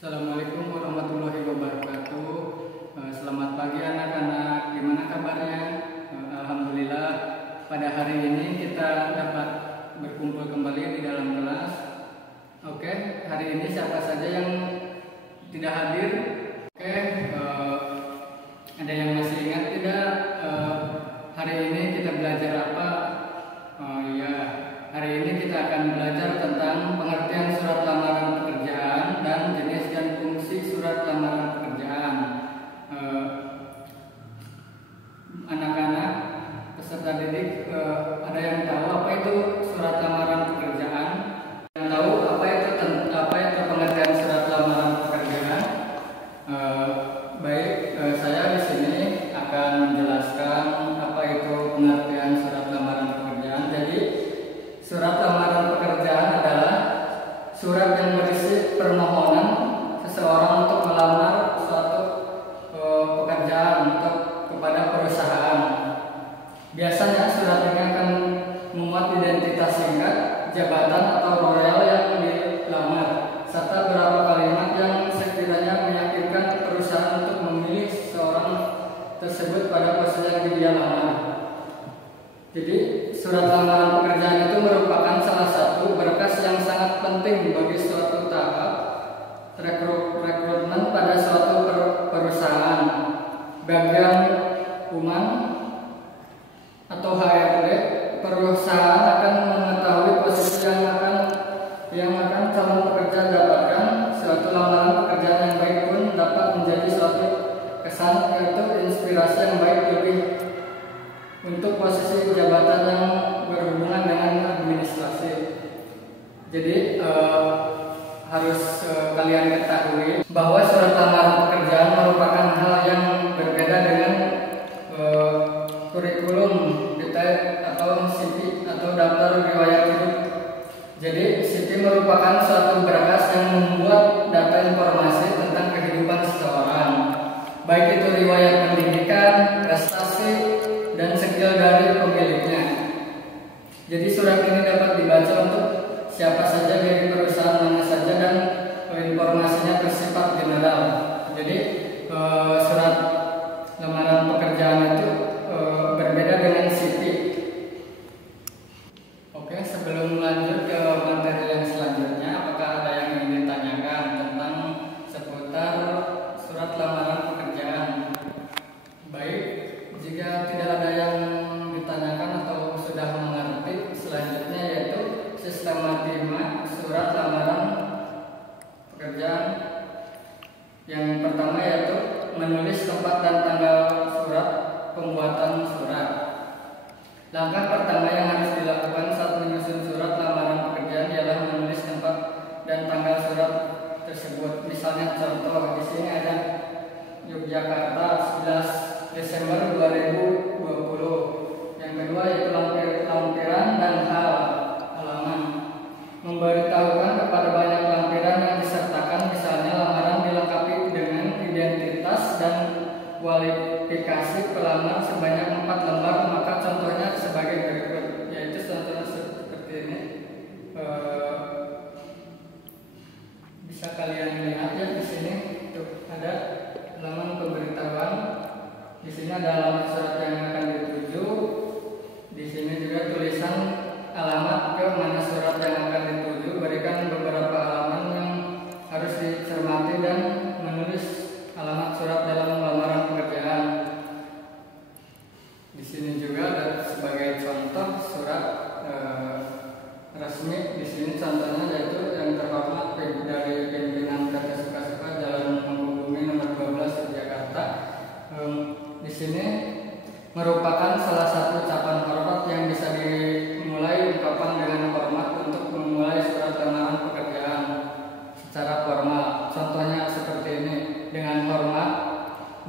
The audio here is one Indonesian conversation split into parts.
Assalamualaikum warahmatullahi wabarakatuh. Selamat pagi anak-anak, gimana kabarnya? Alhamdulillah, pada hari ini kita dapat berkumpul kembali di dalam kelas. Oke, hari ini siapa saja yang tidak hadir? Oke, ada yang masih ingat tidak? Hari ini kita belajar apa? Oh iya, hari ini kita akan belajar tentang pengertian surat lamaran pekerjaan dan jenis dan fungsi surat lamaran pekerjaan. Anak-anak peserta didik, ada yang tahu apa itu surat lamaran pekerjaan? Yang tahu apa itu pengertian surat lamaran pekerjaan? Baik, saya di sini akan menjelaskan apa itu pengertian surat lamaran pekerjaan. Jadi, surat lamaran pekerjaan adalah surat yang berisi permohonan seseorang untuk melamar suatu pekerjaan kepada perusahaan. Biasanya surat ini akan memuat identitas singkat, jabatan atau royal yang dilamar, serta beberapa kalimat yang sekiranya meyakinkan perusahaan untuk memilih seseorang tersebut pada posisi yang dia lamar. Jadi, surat lamaran pekerjaan itu merupakan salah satu berkas yang sangat penting bagi suatu tahap rekrutmen pada suatu perusahaan. Bagian human atau HRD perusahaan akan mengetahui posisi yang akan calon pekerja dapatkan. Suatu lamaran pekerjaan yang baik pun dapat menjadi suatu kesan, yaitu inspirasi yang baik lebih untuk posisi jabatan yang berhubungan dengan administrasi. Jadi harus kalian ketahui bahwa surat lamaran pekerjaan merupakan hal yang berbeda dengan kurikulum vitae atau CV atau daftar riwayat hidup. Jadi CV merupakan suatu berkas yang membuat data informasi tentang kehidupan seseorang, baik itu riwayat pendidikan, prestasi, dan skill dari pemiliknya. Jadi surat ini dapat dibaca untuk siapa saja dari perusahaan mana saja dan informasinya bersifat general. Jadi surat lamaran pekerjaan itu berbeda dengan CV. Oke, sebelum lanjut ke materi yang selanjutnya, apakah ada yang ingin ditanyakan tentang seputar surat lamaran pekerjaan? Baik, jika tidak ada yang ditanyakan atau sudah mengerti, selanjutnya yaitu sistematika surat lamaran pekerjaan. Yang pertama yaitu menulis tempat dan tanggal surat pembuatan surat. Langkah pertama yang harus dilakukan saat menyusun surat lamaran pekerjaan ialah menulis tempat dan tanggal surat tersebut. Misalnya contoh di sini ada Yogyakarta 11 Desember 2020. Yang kedua yaitu lampiran dan halaman. Memberitahukan kepada banyak lampiran yang disertakan, misalnya lamaran dilengkapi dengan identitas dan kualifikasi pelamar sebanyak 4 lembar, maka contohnya sebagai berikut, yaitu contohnya seperti ini. Bisa kalian lihat ya di sini tuh ada halaman pemberitahuan. Di sini ada alamat surat yang akan dituju. Di sini juga tulisan alamat ke mana surat yang akan dituju. Berikan beberapa halaman yang harus dicermati dan menulis alamat surat dalam lamaran pekerjaan. Di sini juga ada sebagai contoh surat resmi. Di sini contohnya yaitu yang terhormat dari pimpinan PT Suka-Suka Jalan Menghubungi nomor 12 Jakarta. Di sini merupakan salah satu ucapan hormat yang bisa dimulai ungkapan dengan hormat untuk memulai surat lamaran pekerjaan secara formal. Contohnya seperti ini, dengan hormat,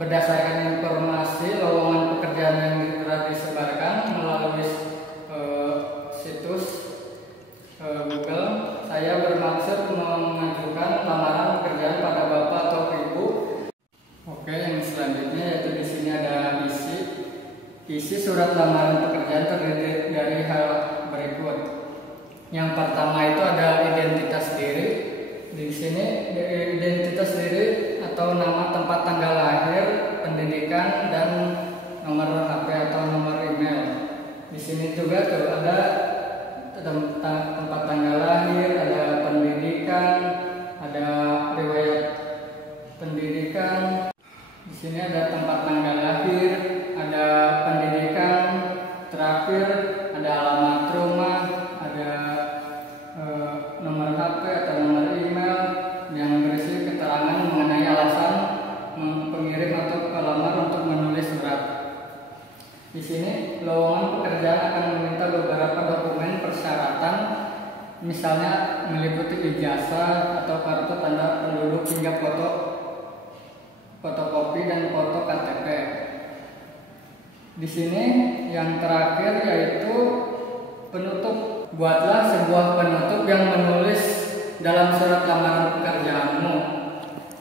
berdasarkan informasi lowongan pekerjaan yang telah disebarkan melalui situs Google, saya bermaksud mengajukan lamaran pekerjaan pada Bapak atau Ibu. Oke, yang selanjutnya yaitu di sini ada isi surat lamaran pekerjaan terdiri dari hal berikut. Yang pertama itu ada identitas diri. Di sini identitas diri atau nama, tempat tanggal lahir, pendidikan, dan nomor HP atau nomor email. Di sini juga tuh ada tempat tanggal lahir, ada pendidikan, ada riwayat pendidikan. Di sini ada tempat tanggal lahir, ada pendidikan, terakhir ada alamat rumah, ada nomor HP atau nomor email yang berisi keterangan mengenai alasan pengirim atau pelamar untuk menulis surat. Di sini lowongan pekerjaan akan meminta beberapa dokumen persyaratan, misalnya meliputi ijazah atau kartu tanda penduduk hingga fotokopi dan foto KTP. Di sini yang terakhir yaitu penutup. Buatlah sebuah penutup yang menulis dalam surat lamaran pekerjaanmu.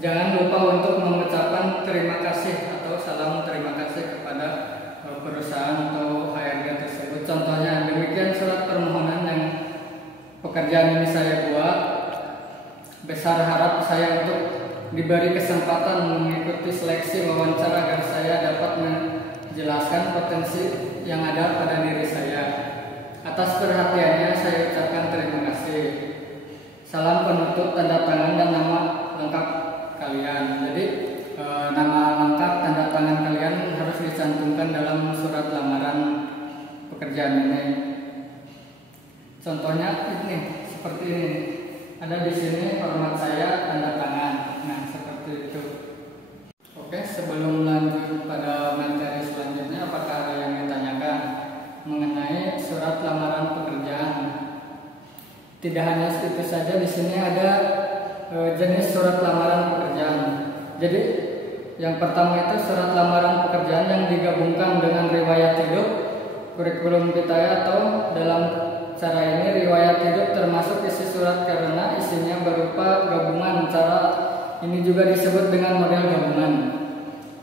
Jangan lupa untuk mengucapkan terima kasih atau salam terima kasih kepada perusahaan atau HRD tersebut. Contohnya, demikian surat permohonan yang pekerjaan ini saya buat. Besar harap saya untuk diberi kesempatan mengikuti seleksi wawancara agar saya dapat menjelaskan potensi yang ada pada diri saya. Atas perhatiannya saya ucapkan terima kasih. Salam penutup, tanda tangan, dan nama lengkap kalian. Jadi nama lengkap, tanda tangan kalian harus dicantumkan dalam surat lamaran pekerjaan ini. Contohnya ini, seperti ini. Ada di sini format saya, tanda tangan. Nah, seperti itu. Oke, sebelum lanjut pada materi selanjutnya, apakah ada yang ditanyakan mengenai surat lamaran pekerjaan? Tidak hanya itu saja, di sini ada jenis surat lamaran pekerjaan. Jadi yang pertama itu surat lamaran pekerjaan yang digabungkan dengan riwayat hidup, kurikulum vitae, atau dalam cara ini riwayat hidup termasuk isi surat karena isinya berupa gabungan. Cara ini juga disebut dengan model gabungan.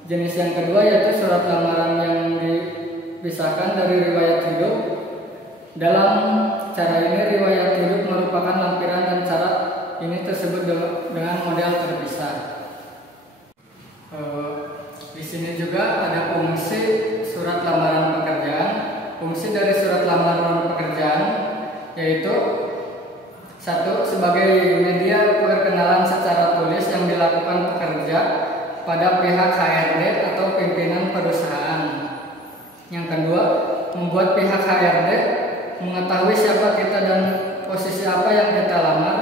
Jenis yang kedua yaitu surat lamaran yang dipisahkan dari riwayat hidup. Dalam cara ini riwayat hidup merupakan lampiran dan cara ini tersebut dengan model terpisah. Di sini juga ada fungsi surat lamaran pekerjaan. Fungsi dari surat lamaran pekerjaan yaitu satu, sebagai media perkenalan secara tulis yang dilakukan pekerja pada pihak HRD atau pimpinan perusahaan. Yang kedua, membuat pihak HRD mengetahui siapa kita dan posisi apa yang kita lamar.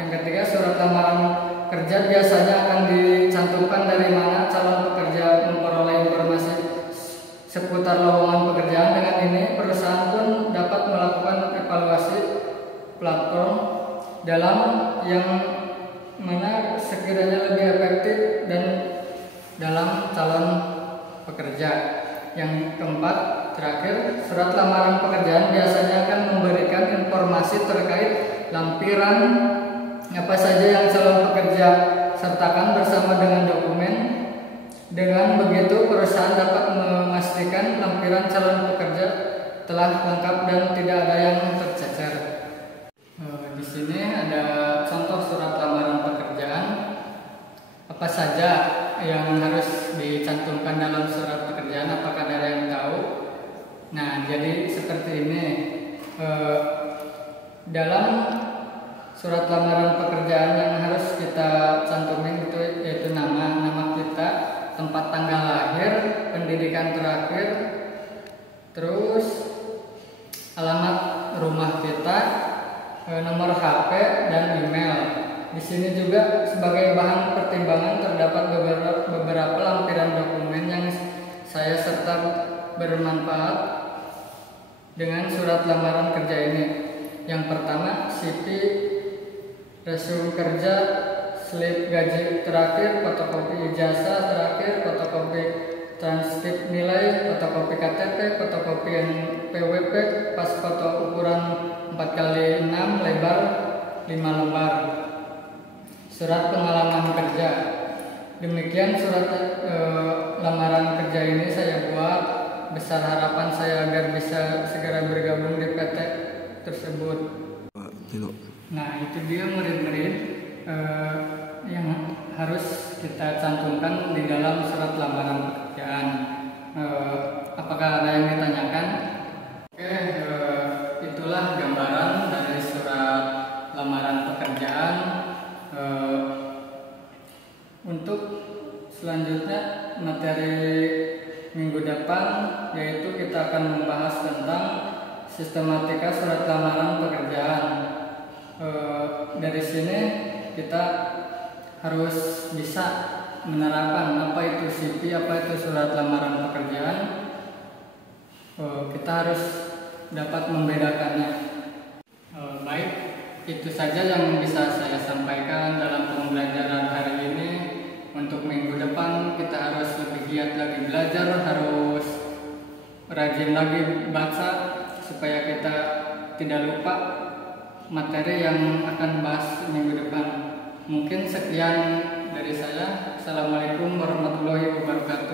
Yang ketiga, surat lamaran kerja biasanya akan dicantumkan dari mana calon pekerja memperoleh informasi seputar lowongan pekerjaan. Dengan ini, perusahaan pun dapat melakukan evaluasi platform dalam yang mana sekiranya lebih efektif dan dalam calon pekerja. Yang keempat, terakhir, surat lamaran pekerjaan biasanya akan memberikan informasi terkait lampiran apa saja yang calon pekerja sertakan bersama dengan dokumen. Dengan begitu, perusahaan dapat memastikan lampiran calon pekerja telah lengkap dan tidak ada yang tercecer. Di sini ada contoh surat lamaran pekerjaan. Apa saja yang harus dicantumkan dalam surat pekerjaan? Apakah ada yang tahu? Nah, jadi seperti ini. Dalam surat lamaran pekerjaan yang harus kita cantumin itu yaitu nama kita, tempat tanggal lahir, pendidikan terakhir, terus alamat rumah kita, nomor HP, dan email. Di sini juga sebagai bahan pertimbangan terdapat beberapa lampiran dokumen yang saya serta bermanfaat dengan surat lamaran kerja ini. Yang pertama, CV, resume kerja, slip gaji terakhir, fotokopi ijazah terakhir, fotokopi transkrip nilai, fotokopi KTP, fotokopi NPWP, pas foto ukuran 4x6 lebar 5 lembar, surat pengalaman kerja. Demikian surat lamaran kerja ini saya buat. Besar harapan saya agar bisa segera bergabung di PT tersebut. Nah, itu dia murid-murid. yang harus kita cantumkan di dalam surat lamaran pekerjaan. Apakah ada yang ditanyakan? Oke, itulah gambaran dari surat lamaran pekerjaan. Untuk selanjutnya materi minggu depan yaitu kita akan membahas tentang sistematika surat lamaran pekerjaan. Dari sini kita harus bisa menerapkan apa itu CV, apa itu surat lamaran pekerjaan. Kita harus dapat membedakannya. Baik, itu saja yang bisa saya sampaikan dalam pembelajaran hari ini. Untuk minggu depan kita harus lebih giat lagi belajar, harus rajin lagi baca supaya kita tidak lupa materi yang akan bahas minggu depan. Mungkin sekian dari saya. Assalamualaikum warahmatullahi wabarakatuh.